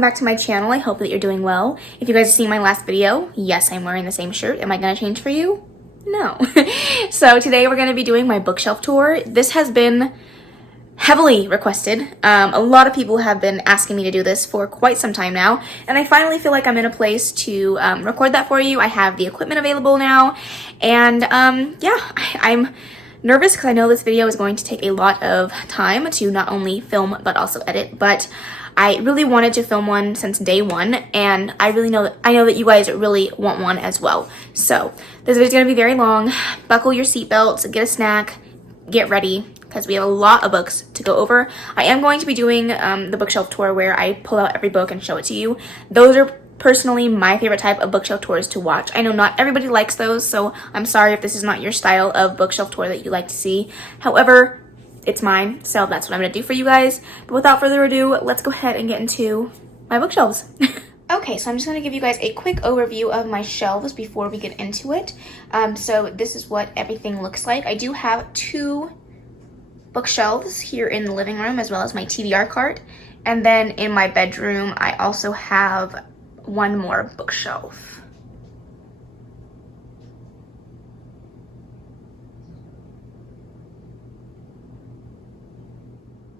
welcome back to my channel. I hope that you're doing well. If you guys have seen my last video, yes, I'm wearing the same shirt. Am I gonna change for you? No. So today we're gonna be doing my bookshelf tour. This has been heavily requested. A lot of people have been asking me to do this for quite some time now, and I finally feel like I'm in a place to record that for you. I have the equipment available now, and yeah, I'm nervous because I know this video is going to take a lot of time to not only film but also edit, but I really wanted to film one since day one, and I know that you guys really want one as well. So this video is going to be very long. Buckle your seatbelts, get a snack, get ready, because we have a lot of books to go over. I am going to be doing the bookshelf tour where I pull out every book and show it to you. Those are personally my favorite type of bookshelf tours to watch. I know not everybody likes those, so I'm sorry if this is not your style of bookshelf tour that you like to see. However, it's mine, so that's what I'm gonna do for you guys. But without further ado, let's go ahead and get into my bookshelves. Okay, so I'm just gonna give you guys a quick overview of my shelves before we get into it. So this is what everything looks like. I do have two bookshelves here in the living room as well as my TBR cart. And then in my bedroom, I also have one more bookshelf.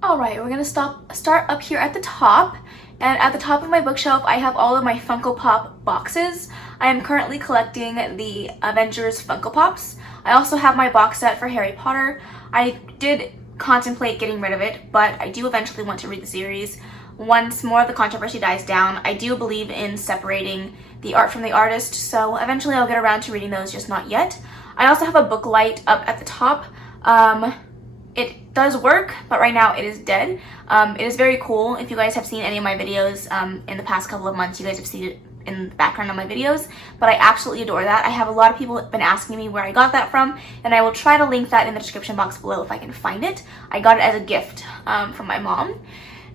All right, we're gonna start up here at the top. And at the top of my bookshelf, I have all of my Funko Pop boxes. I am currently collecting the Avengers Funko Pops. I also have my box set for Harry Potter. I did contemplate getting rid of it, but I do eventually want to read the series. Once more of the controversy dies down, I do believe in separating the art from the artist, so eventually I'll get around to reading those, just not yet. I also have a book light up at the top. It does work, but right now it is dead. It is very cool. If you guys have seen any of my videos in the past couple of months, you guys have seen it in the background of my videos, but I absolutely adore that. I have a lot of people been asking me where I got that from, and I will try to link that in the description box below if I can find it. I got it as a gift from my mom.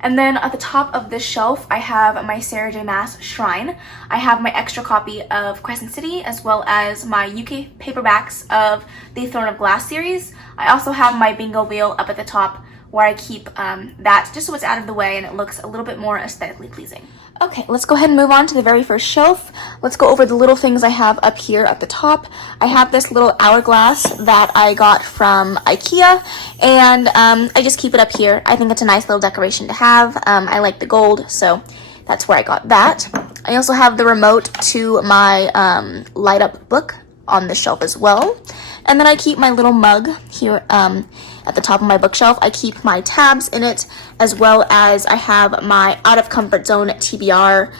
And then at the top of this shelf, I have my Sarah J. Maas Shrine. I have my extra copy of Crescent City, as well as my UK paperbacks of the Throne of Glass series. I also have my bingo wheel up at the top, where I keep that just so it's out of the way and it looks a little bit more aesthetically pleasing. Okay, let's go ahead and move on to the very first shelf. Let's go over the little things I have up here at the top. I have this little hourglass that I got from IKEA, and I just keep it up here. I think it's a nice little decoration to have. I like the gold, so that's where I got that. I also have the remote to my light up book on the shelf as well. And then I keep my little mug here at the top of my bookshelf. I keep my tabs in it, as well as I have my Out of Comfort Zone TBR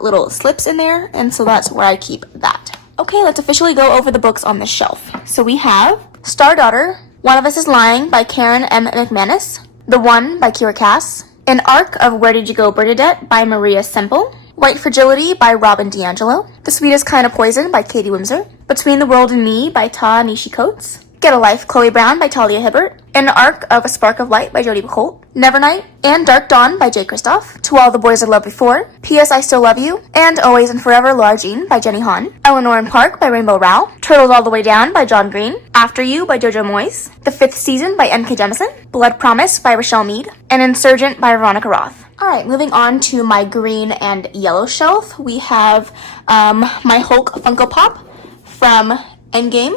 little slips in there, and so that's where I keep that. Okay, let's officially go over the books on this shelf. So we have Star Daughter, One of Us is Lying by Karen M. McManus, The One by Kira Cass, An Arc of Where Did You Go, Bernadette by Maria Semple, White Fragility by Robin DiAngelo, The Sweetest Kind of Poison by Katie Wimser, Between the World and Me by Ta Nishi Coates, Get a Life, Chloe Brown by Talia Hibbert, An Arc of A Spark of Light by Jodie Colt, Nevernight, and Dark Dawn by Jay Kristoff, To All the Boys I Loved Before, P.S. I Still Love You, and Always and Forever, Laura Jean by Jenny Han, Eleanor and Park by Rainbow Rowell, Turtles All the Way Down by John Green, After You by Jojo Moyes, The Fifth Season by N.K. Jemisin, Blood Promise by Rochelle Mead, and Insurgent by Veronica Roth. Alright, moving on to my green and yellow shelf, we have my Hulk Funko Pop from Endgame,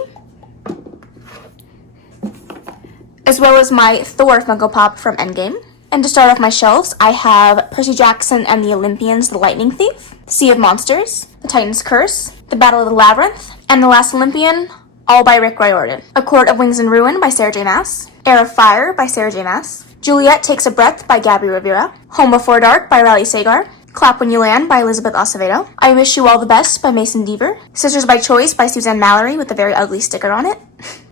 as well as my Thor Funko Pop from Endgame. And to start off my shelves, I have Percy Jackson and the Olympians, The Lightning Thief, Sea of Monsters, The Titan's Curse, The Battle of the Labyrinth, and The Last Olympian, all by Rick Riordan. A Court of Wings and Ruin by Sarah J. Maas, Air of Fire by Sarah J. Maas, Juliet Takes a Breath by Gabby Rivera, Home Before Dark by Riley Sagar, Clap When You Land by Elizabeth Acevedo, I Wish You All the Best by Mason Deaver, Sisters by Choice by Suzanne Mallory with a very ugly sticker on it,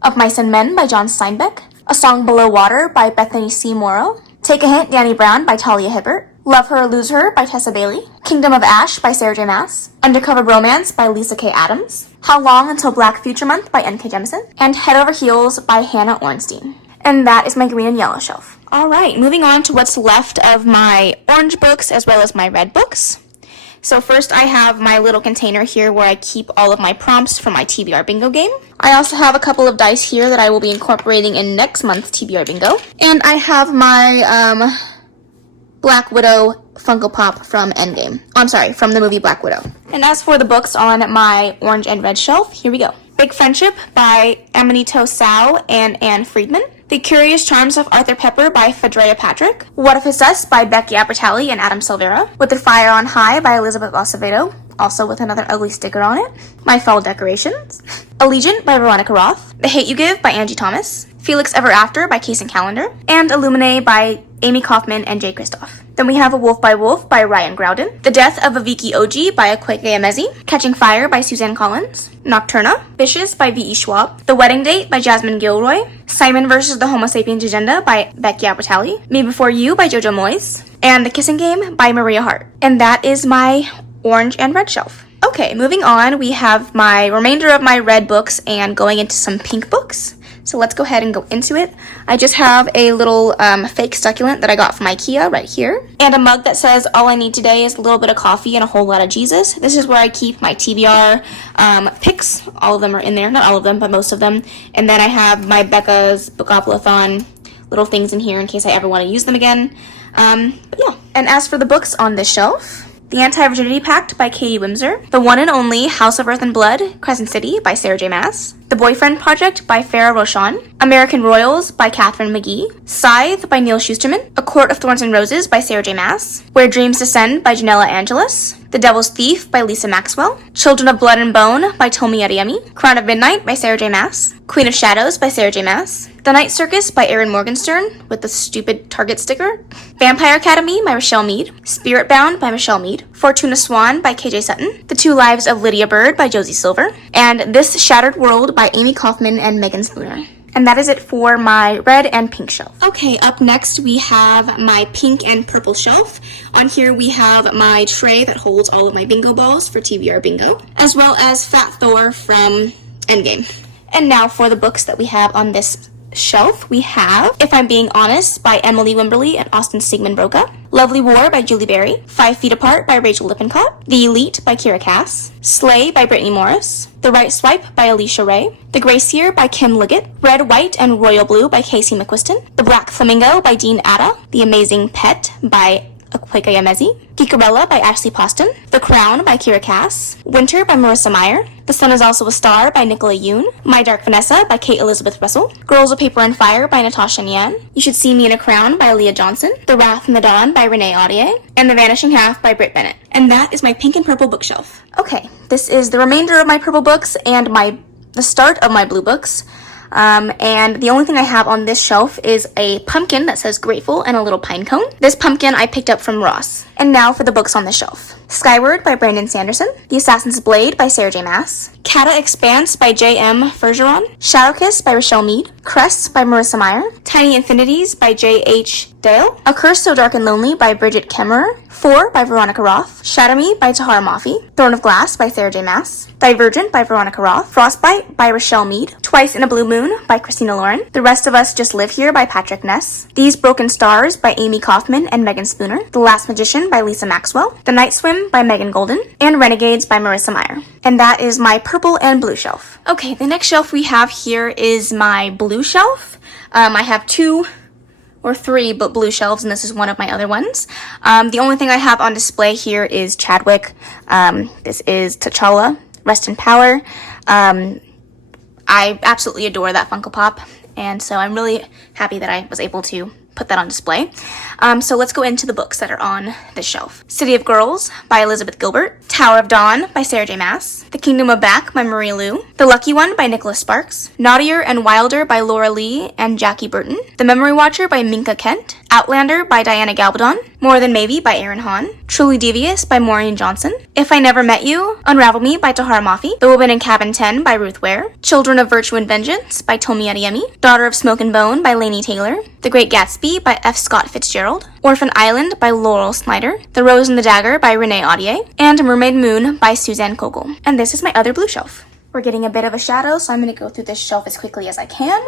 Of Mice and Men by John Steinbeck, A Song Below Water by Bethany C. Morrow, Take a Hint, Danny Brown by Talia Hibbert, Love Her or Lose Her by Tessa Bailey, Kingdom of Ash by Sarah J. Maas, Undercover Romance by Lisa K. Adams, How Long Until Black Future Month by N.K. Jemisin, and Head Over Heels by Hannah Ornstein. And that is my green and yellow shelf. Alright, moving on to what's left of my orange books as well as my red books. So first I have my little container here where I keep all of my prompts for my TBR bingo game. I also have a couple of dice here that I will be incorporating in next month's TBR bingo. And I have my Black Widow Funko Pop from Endgame. Oh, I'm sorry, from the movie Black Widow. And as for the books on my orange and red shelf, here we go. Big Friendship by Amanito Sao and Anne Friedman. The Curious Charms of Arthur Pepper by Fedrea Patrick. What If It's Us by Becky Abertelli and Adam Silvera. With the Fire on High by Elizabeth Acevedo, also with another ugly sticker on it. My Fall Decorations. Allegiant by Veronica Roth. The Hate You Give by Angie Thomas. Felix Ever After by Kaysen Callender. And Illuminae by Amy Kaufman and Jay Kristoff. Then we have A Wolf by Wolf by Ryan Groudon. The Death of Aviki Oji by Akwaeke Emezi. Catching Fire by Suzanne Collins. Nocturna. Vicious by V.E. Schwab. The Wedding Date by Jasmine Gilroy. Simon vs. the Homo Sapiens Agenda by Becky Abertelli. Me Before You by Jojo Moyes. And The Kissing Game by Maria Hart. And that is my orange and red shelf. Okay, moving on, we have my remainder of my red books and going into some pink books. So let's go ahead and go into it. I just have a little fake succulent that I got from IKEA right here. And a mug that says, all I need today is a little bit of coffee and a whole lot of Jesus. This is where I keep my TBR picks. All of them are in there. Not all of them, but most of them. And then I have my Becca's Bookopoly-thon little things in here in case I ever want to use them again. But yeah. And as for the books on this shelf, The Anti-Virginity Pact by Katie Wimser. The One and Only House of Earth and Blood, Crescent City by Sarah J. Maas. The Boyfriend Project by Farah Roshan. American Royals by Catherine McGee. Scythe by Neil Shusterman. A Court of Thorns and Roses by Sarah J. Maas. Where Dreams Descend by Janella Angelis. The Devil's Thief by Lisa Maxwell. Children of Blood and Bone by Tomi Adeyemi. Crown of Midnight by Sarah J. Maas. Queen of Shadows by Sarah J. Maas. The Night Circus by Erin Morgenstern with the stupid Target sticker. Vampire Academy by Rochelle Mead. Spirit Bound by Michelle Mead. Fortuna Swan by KJ Sutton. The Two Lives of Lydia Bird by Josie Silver. And This Shattered World by Amy Kaufman and Megan Spooner. And that is it for my red and pink shelf. Okay, up next we have my pink and purple shelf. On here we have my tray that holds all of my bingo balls for TBR Bingo, as well as Fat Thor from Endgame. And now for the books that we have on this shelf, we have If I'm Being Honest by Emily Wimberly and Austin Sigmund Broca. Lovely War by Julie Berry. 5 Feet Apart by Rachel Lippincott. The Elite by Kira Cass. Slay by Brittany Morris. The Right Swipe by Alicia Ray. The Gracier by Kim Liggett. Red, White, and Royal Blue by Casey McQuiston. The Black Flamingo by Dean Atta. The Amazing Pet by Akwaeke Emezi. Geekarella by Ashley Poston. The Crown by Kira Cass. Winter by Marissa Meyer. The Sun Is Also a Star by Nicola Yoon. My Dark Vanessa by Kate Elizabeth Russell. Girls of Paper and Fire by Natasha Nyan. You Should See Me in a Crown by Leah Johnson. The Wrath and the Dawn by Renee Audier. And The Vanishing Half by Britt Bennett. And that is my pink and purple bookshelf. Okay, this is the remainder of my purple books and the start of my blue books. And the only thing I have on this shelf is a pumpkin that says Grateful and a little pine cone. This pumpkin I picked up from Ross. And now for the books on the shelf. Skyward by Brandon Sanderson. The Assassin's Blade by Sarah J. Maas. Cata Expanse by J.M. Fergeron. Shadowkiss by Rochelle Mead. Cress by Marissa Meyer. Tiny Infinities by J.H. Dale. A Curse So Dark and Lonely by Bridget Kemmerer. 4 by Veronica Roth. Shadow Me by Tahara Mafi. Throne of Glass by Sarah J. Maas. Divergent by Veronica Roth. Frostbite by Rochelle Mead. Twice in a Blue Moon by Christina Lauren. The Rest of Us Just Live Here by Patrick Ness. These Broken Stars by Amy Kaufman and Megan Spooner. The Last Magician by Lisa Maxwell. The Night Swim by Megan Golden. And Renegades by Marissa Meyer. And that is my purple and blue shelf. Okay, the next shelf we have here is my blue shelf. I have 2 or 3 blue shelves, and this is one of my other ones. The only thing I have on display here is Chadwick. This is T'Challa, Rest in Power. I absolutely adore that Funko Pop, and so I'm really happy that I was able to put that on display. So let's go into the books that are on this shelf. City of Girls by Elizabeth Gilbert. Tower of Dawn by Sarah J. Maas. The Kingdom of Back by Marie Lu. The Lucky One by Nicholas Sparks. Naughtier and Wilder by Laura Lee and Jackie Burton. The Memory Watcher by Minka Kent. Outlander by Diana Gabaldon. More Than Maybe by Erin Hahn. Truly Devious by Maureen Johnson. If I Never Met You, Unravel Me by Tahara Mafi. The Woman in Cabin 10 by Ruth Ware. Children of Virtue and Vengeance by Tomi Adeyemi. Daughter of Smoke and Bone by Laini Taylor. The Great Gatsby by F. Scott Fitzgerald. Orphan Island by Laurel Snyder. The Rose and the Dagger by Renee Audier. And Mermaid Moon by Suzanne Kogel. And this is my other blue shelf. We're getting a bit of a shadow, so I'm going to go through this shelf as quickly as I can.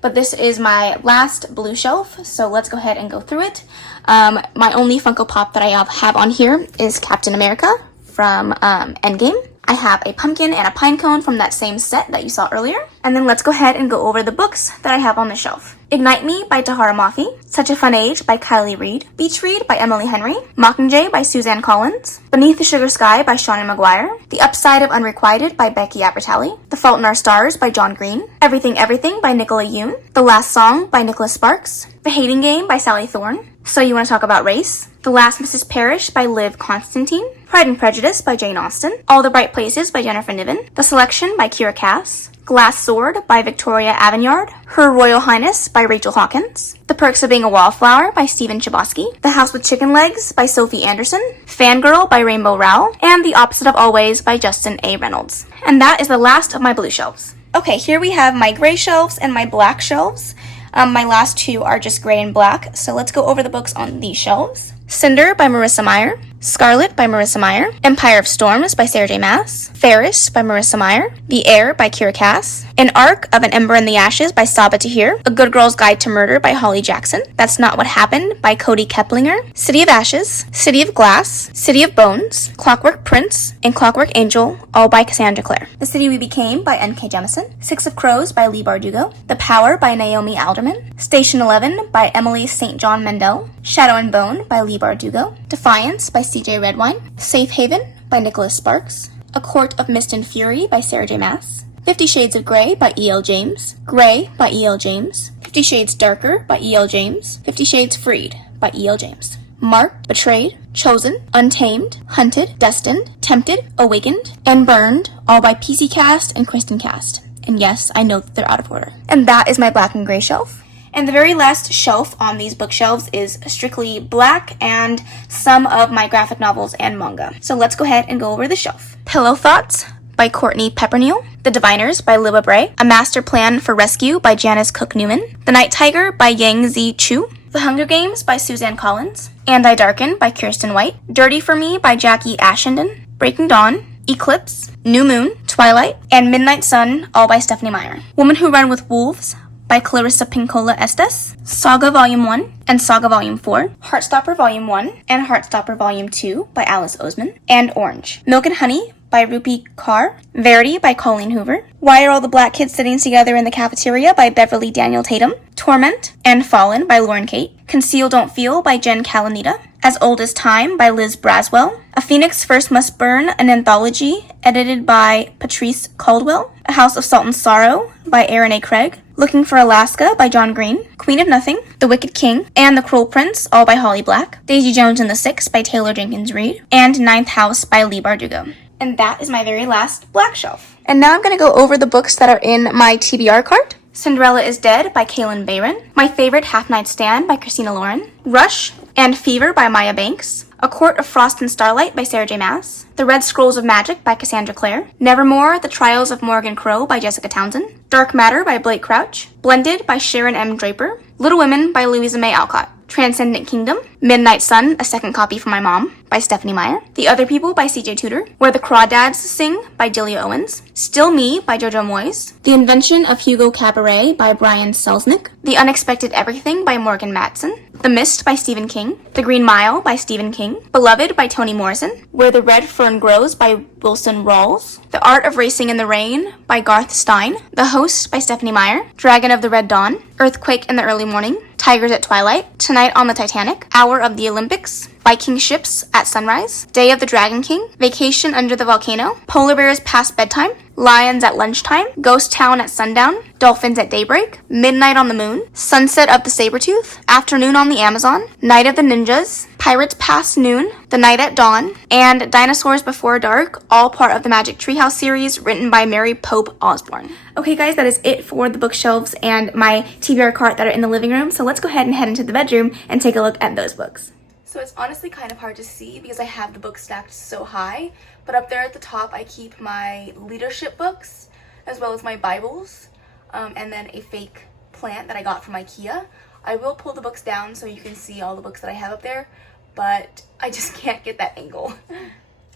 But this is my last blue shelf, so let's go ahead and go through it. My only Funko Pop that I have on here is Captain America from Endgame. I have a pumpkin and a pine cone from that same set that you saw earlier. And then let's go ahead and go over the books that I have on the shelf. Ignite Me by Tahara Mafi, Such a Fun Age by Kylie Reed, Beach Read by Emily Henry, Mockingjay by Suzanne Collins, Beneath the Sugar Sky by Shawnee Maguire, The Upside of Unrequited by Becky Abertali, The Fault in Our Stars by John Green, Everything Everything by Nicola Yoon, The Last Song by Nicholas Sparks, The Hating Game by Sally Thorne, So You Want to Talk About Race, The Last Mrs. Parrish by Liv Constantine, Pride and Prejudice by Jane Austen, All the Bright Places by Jennifer Niven, The Selection by Kira Cass, Glass Sword by Victoria Aveyard, Her Royal Highness by Rachel Hawkins, The Perks of Being a Wallflower by Stephen Chbosky, The House with Chicken Legs by Sophie Anderson, Fangirl by Rainbow Rowell, and The Opposite of Always by Justin A. Reynolds. And that is the last of my blue shelves. Okay, here we have my gray shelves and my black shelves. My last two are just gray and black, so let's go over the books on these shelves. Cinder by Marissa Meyer, Scarlet by Marissa Meyer, Empire of Storms by Sarah J. Maas, Ferris by Marissa Meyer, The Air by Kira Cass, An Arc of an Ember in the Ashes by Saba Tahir, A Good Girl's Guide to Murder by Holly Jackson, That's Not What Happened by Cody Keplinger, City of Ashes, City of Glass, City of Bones, Clockwork Prince, and Clockwork Angel, all by Cassandra Clare, The City We Became by N.K. Jemisin, Six of Crows by Lee Bardugo, The Power by Naomi Alderman, Station 11 by Emily St. John Mendel, Shadow and Bone by Lee Bardugo, Defiance by C.J. Redwine, Safe Haven by Nicholas Sparks, A Court of Mist and Fury by Sarah J. Maas, 50 Shades of Grey by E.L. James, Grey by E.L. James, 50 Shades Darker by E.L. James, 50 Shades Freed by E.L. James, Marked, Betrayed, Chosen, Untamed, Hunted, Destined, Tempted, Awakened, and Burned, all by PC Cast and Kristen Cast. And yes, I know that they're out of order. And that is my black and gray shelf. And the very last shelf on these bookshelves is strictly black and some of my graphic novels and manga. So let's go ahead and go over the shelf. Pillow Thoughts by Courtney Pepperneal, The Diviners by Libba Bray, A Master Plan for Rescue by Janice Cook Newman, The Night Tiger by Yang Zi Chu, The Hunger Games by Suzanne Collins, And I Darken by Kirsten White, Dirty for Me by Jackie Ashenden, Breaking Dawn, Eclipse, New Moon, Twilight, and Midnight Sun, all by Stephanie Meyer, Women Who Run with Wolves by Clarissa Pinkola Estes, Saga Volume 1 and Saga Volume 4, Heartstopper Volume 1 and Heartstopper Volume 2 by Alice Oseman, and Orange, Milk and Honey by Rupi Kaur, Verity by Colleen Hoover, Why Are All the Black Kids Sitting Together in the Cafeteria by Beverly Daniel Tatum, Torment and Fallen by Lauren Kate, Conceal Don't Feel by Jen Calanita, As Old as Time by Liz Braswell, A Phoenix First Must Burn, an anthology edited by Patrice Caldwell, A House of Salt and Sorrow by Aaron A. Craig, Looking for Alaska by John Green, Queen of Nothing, The Wicked King, and The Cruel Prince, all by Holly Black, Daisy Jones and the Six by Taylor Jenkins Reid, and Ninth House by Lee Bardugo. And that is my very last black shelf. And now I'm going to go over the books that are in my TBR cart. Cinderella is Dead by Kaylin Bayron, My Favorite Half Night Stand by Christina Lauren, Rush and Fever by Maya Banks, A Court of Frost and Starlight by Sarah J. Maas, The Red Scrolls of Magic by Cassandra Clare, Nevermore, The Trials of Morgan Crow by Jessica Townsend, Dark Matter by Blake Crouch, Blended by Sharon M. Draper, Little Women by Louisa May Alcott, Transcendent Kingdom, Midnight Sun, a second copy from my mom, by Stephanie Meyer, The Other People by C.J. Tudor, Where the Crawdads Sing by Delia Owens, Still Me by Jojo Moyes, The Invention of Hugo Cabaret by Brian Selznick, The Unexpected Everything by Morgan Matson, The Mist by Stephen King, The Green Mile by Stephen King, Beloved by Toni Morrison, Where the Red Fern Grows by Wilson Rawls, The Art of Racing in the Rain by Garth Stein, The Host by Stephanie Meyer, Dragon of the Red Dawn, Earthquake in the Early Morning, Tigers at Twilight, Tonight on the Titanic, Hour of the Olympics, Viking Ships at Sunrise, Day of the Dragon King, Vacation Under the Volcano, Polar Bears Past Bedtime, Lions at Lunchtime, Ghost Town at Sundown, Dolphins at Daybreak, Midnight on the Moon, Sunset of the Sabretooth, Afternoon on the Amazon, Night of the Ninjas, Pirates Past Noon, The Night at Dawn, and Dinosaurs Before Dark, all part of the Magic Treehouse series written by Mary Pope Osborne. Okay guys, that is it for the bookshelves and my TBR cart that are in the living room, so let's go ahead and head into the bedroom and take a look at those books. So it's honestly kind of hard to see because I have the books stacked so high, but up there at the top I keep my leadership books as well as my Bibles, and then a fake plant that I got from IKEA. I will pull the books down so you can see all the books that I have up there, but I just can't get that angle.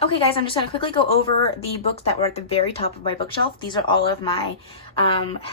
Okay guys, I'm just going to quickly go over the books that were at the very top of my bookshelf. These are all of my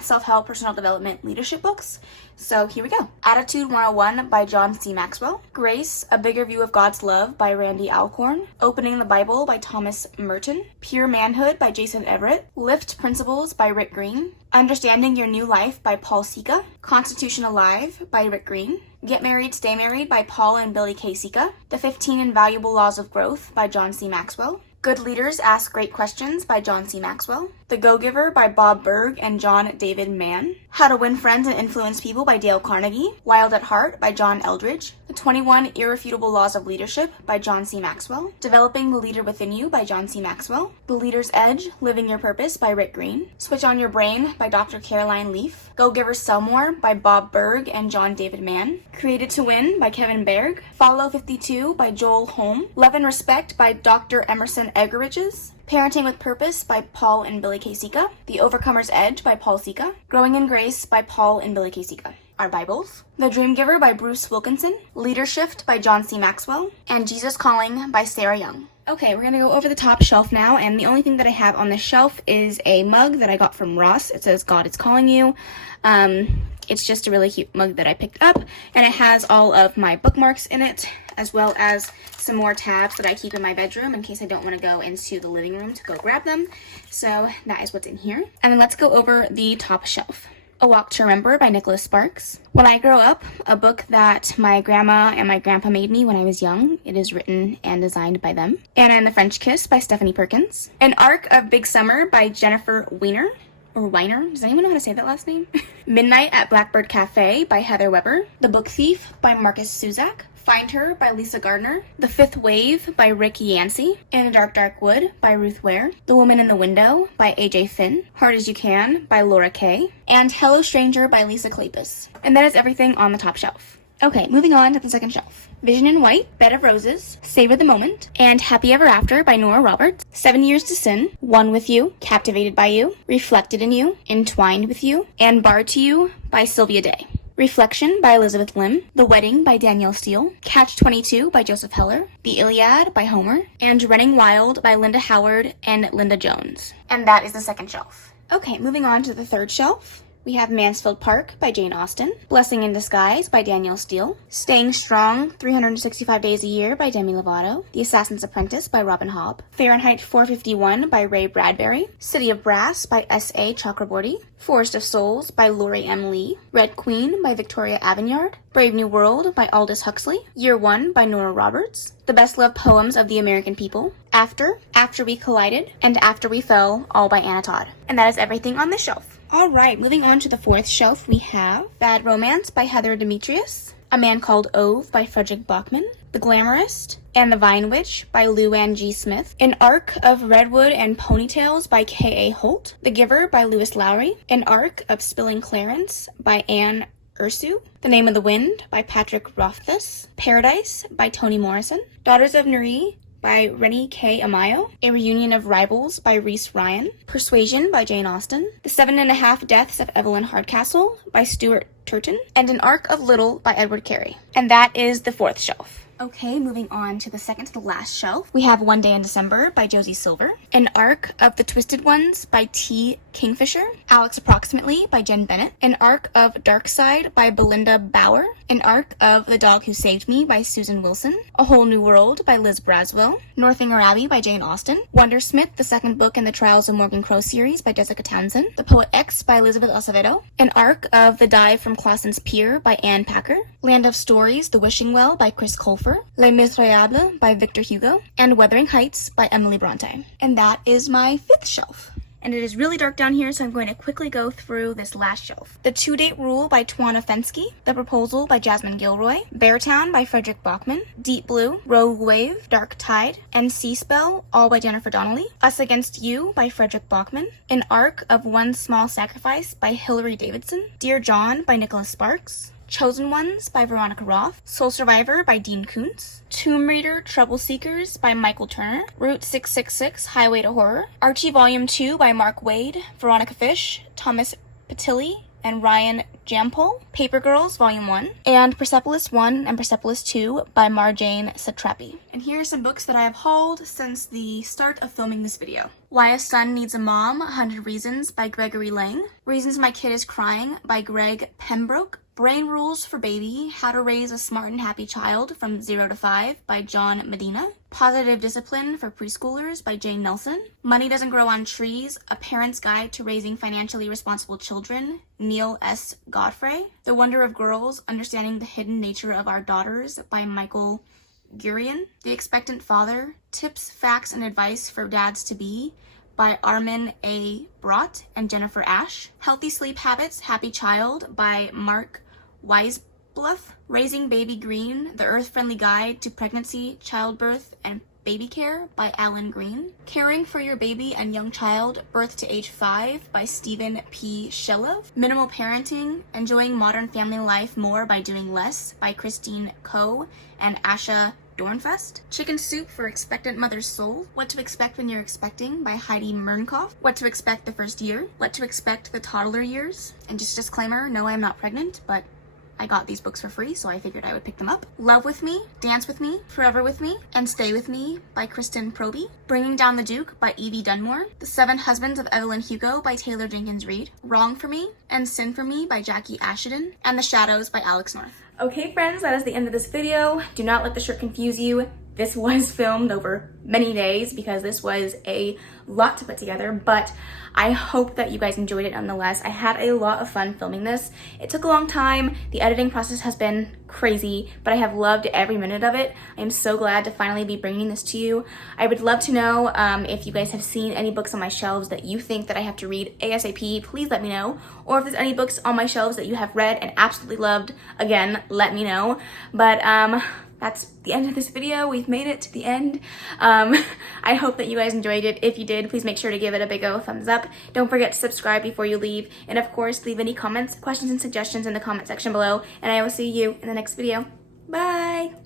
self-help, personal development, leadership books. So here we go. Attitude 101 by John C. Maxwell. Grace, A Bigger View of God's Love by Randy Alcorn. Opening the Bible by Thomas Merton. Pure Manhood by Jason Everett. Lift Principles by Rick Green. Understanding Your New Life by Paul Sika. Constitution Alive by Rick Green. Get Married, Stay Married by Paul and Billy K. Sika. The 15 Invaluable Laws of Growth by John C. Maxwell. Good Leaders Ask Great Questions by John C. Maxwell. The Go-Giver by Bob Berg and John David Mann. How to Win Friends and Influence People by Dale Carnegie. Wild at Heart by John Eldridge. The 21 Irrefutable Laws of Leadership by John C. Maxwell. Developing the Leader Within You by John C. Maxwell. The Leader's Edge, Living Your Purpose by Rick Green. Switch on Your Brain by Dr. Caroline Leaf. Go-Giver Sell More by Bob Berg and John David Mann. Created to Win by Kevin Berg. Follow 52 by Joel Holm. Love and Respect by Dr. Emerson Eggerichs. Parenting with Purpose by Paul and Billy K. Sika. The Overcomer's Edge by Paul Sika. Growing in Grace by Paul and Billy K. Sika. Our Bibles. The Dream Giver by Bruce Wilkinson. Leadership by John C. Maxwell. And Jesus Calling by Sarah Young. Okay, we're going to go over the top shelf now, and the only thing that I have on this shelf is a mug that I got from Ross. It says, God is Calling You. It's just a really cute mug that I picked up, and it has all of my bookmarks in it, as well as some more tabs that I keep in my bedroom in case I don't want to go into the living room to go grab them. So that is what's in here. And then let's go over the top shelf. A Walk to Remember by Nicholas Sparks. When I Grow Up, a book that my grandma and my grandpa made me when I was young. It is written and designed by them. Anna and the French Kiss by Stephanie Perkins. An Arc of Big Summer by Jennifer Weiner. Or Weiner. Does anyone know how to say that last name? Midnight at Blackbird Cafe by Heather Weber. The Book Thief by Marcus Suzak. Find Her by Lisa Gardner. The Fifth Wave by Rick Yancey. In a Dark Dark Wood by Ruth Ware. The Woman in the Window by AJ Finn. Hard as You Can by Laura Kay. And Hello Stranger by Lisa Kleypas. And that is everything on the top shelf. Okay, moving on to the second shelf. Vision in White, Bed of Roses, Savor the Moment, and Happy Ever After by Nora Roberts. 7 Years to Sin, One with You, Captivated by You, Reflected in You, Entwined with You, and Barred to You by Sylvia Day. Reflection by Elizabeth Lim, The Wedding by Danielle Steele, Catch-22 by Joseph Heller, The Iliad by Homer, and Running Wild by Linda Howard and Linda Jones. And that is the second shelf. Okay, moving on to the third shelf. We have Mansfield Park by Jane Austen, Blessing in Disguise by Danielle Steele, Staying Strong 365 Days a Year by Demi Lovato, The Assassin's Apprentice by Robin Hobb, Fahrenheit 451 by Ray Bradbury, City of Brass by S.A. Chakraborty, Forest of Souls by Lori M. Lee, Red Queen by Victoria Aveyard, Brave New World by Aldous Huxley, Year One by Nora Roberts, The Best Loved Poems of the American People, After We Collided, and After We Fell, all by Anna Todd. And that is everything on this shelf. Alright, moving on to the fourth shelf, we have Bad Romance by Heather Demetrius, A Man Called Ove by Frederick Bachman, The Glamourist, and The Vine Witch by Luann G. Smith, An Arc of Redwood and Ponytails by K.A. Holt, The Giver by Lewis Lowry, An Arc of Spilling Clarence by Anne Ursu, The Name of the Wind by Patrick Rothfuss, Paradise by Toni Morrison, Daughters of Neri by Rennie K. Amayo, A Reunion of Rivals by Reese Ryan, Persuasion by Jane Austen, The 7.5 Deaths of Evelyn Hardcastle by Stuart Turton, and An Arc of Little by Edward Carey. And that is the fourth shelf. Okay, moving on to the second to the last shelf, we have One Day in December by Josie Silver, An Arc of the Twisted Ones by T. Kingfisher, Alex Approximately by Jen Bennett, An Arc of Dark Side by Belinda Bauer, An Arc of The Dog Who Saved Me by Susan Wilson, A Whole New World by Liz Braswell, Northanger Abbey by Jane Austen, Wondersmith, the second book in the Trials of Morgan Crow series by Jessica Townsend, The Poet X by Elizabeth Acevedo, An Arc of The Dive from Clausen's Pier by Anne Packer, Land of Stories, The Wishing Well by Chris Colfer, Les Miserables by Victor Hugo, and Wuthering Heights by Emily Bronte. And that is my fifth shelf. And it is really dark down here, so I'm going to quickly go through this last shelf. The Two-Date Rule by Tawana Fensky, The Proposal by Jasmine Gilroy, Beartown by Frederick Bachman, Deep Blue, Rogue Wave, Dark Tide, and Sea Spell, all by Jennifer Donnelly, Us Against You by Frederick Bachman, An Arc of One Small Sacrifice by Hilary Davidson, Dear John by Nicholas Sparks, Chosen Ones by Veronica Roth, Soul Survivor by Dean Koontz, Tomb Raider Trouble Seekers by Michael Turner, Route 666 Highway to Horror, Archie Volume 2 by Mark Wade, Veronica Fish, Thomas Patilli, and Ryan Jampol, Paper Girls Volume 1, and Persepolis 1 and Persepolis 2 by Marjane Satrapi. And here are some books that I have hauled since the start of filming this video. Why a Son Needs a Mom, 100 Reasons by Gregory Lang, Reasons My Kid is Crying by Greg Pembroke, Brain Rules for Baby, How to Raise a Smart and Happy Child from 0 to 5 by John Medina, Positive Discipline for Preschoolers by Jane Nelson, Money Doesn't Grow on Trees, A Parent's Guide to Raising Financially Responsible Children, Neil S. Godfrey, The Wonder of Girls, Understanding the Hidden Nature of Our Daughters by Michael Gurian, The Expectant Father, Tips, Facts, and Advice for Dads-to-Be by Armin A. Brott and Jennifer Ash, Healthy Sleep Habits, Happy Child by Mark Weisbluth, Raising Baby Green, The Earth-Friendly Guide to Pregnancy, Childbirth, and Baby Care by Alan Green, Caring for Your Baby and Young Child, Birth to Age 5 by Stephen P. Shelov, Minimal Parenting, Enjoying Modern Family Life More by Doing Less by Christine Coe and Asha Dornfest, Chicken Soup for Expectant Mother's Soul, What to Expect When You're Expecting by Heidi Mernkoff, What to Expect the First Year, What to Expect the Toddler Years, and just disclaimer, no, I'm not pregnant, but I got these books for free, so I figured I would pick them up. Love With Me, Dance With Me, Forever With Me, and Stay With Me by Kristen Proby, Bringing Down the Duke by Evie Dunmore, The Seven Husbands of Evelyn Hugo by Taylor Jenkins Reid, Wrong for Me, and Sin for Me by Jackie Ashton, and The Shadows by Alex North. Okay friends, that is the end of this video. Do not let the shirt confuse you. This was filmed over many days because this was a lot to put together, but I hope that you guys enjoyed it nonetheless. I had a lot of fun filming this. It took a long time. The editing process has been crazy, but I have loved every minute of it. I am so glad to finally be bringing this to you. I would love to know if you guys have seen any books on my shelves that you think that I have to read ASAP, please let me know. Or if there's any books on my shelves that you have read and absolutely loved, again, let me know. But that's the end of this video. We've made it to the end. I hope that you guys enjoyed it. If you did, please make sure to give it a big old thumbs up. Don't forget to subscribe before you leave. And of course, leave any comments, questions, and suggestions in the comment section below. And I will see you in the next video. Bye!